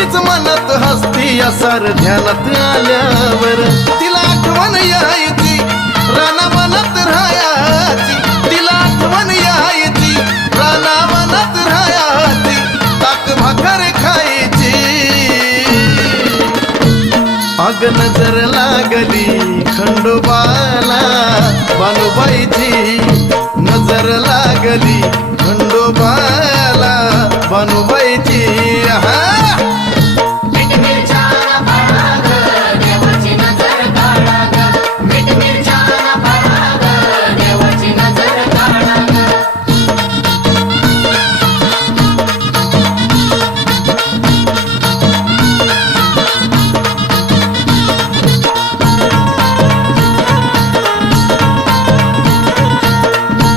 तीच मनात हसती असार ध्यानात आल्यावर तिला आठवण यायची रानावनात राहायची तिला आठवण यायची रानावनात राहायची ताक भाकर खायची अग नजर लागली खंडोबाला बानुबाईची नजर लागली खंडोबाला बानुबाई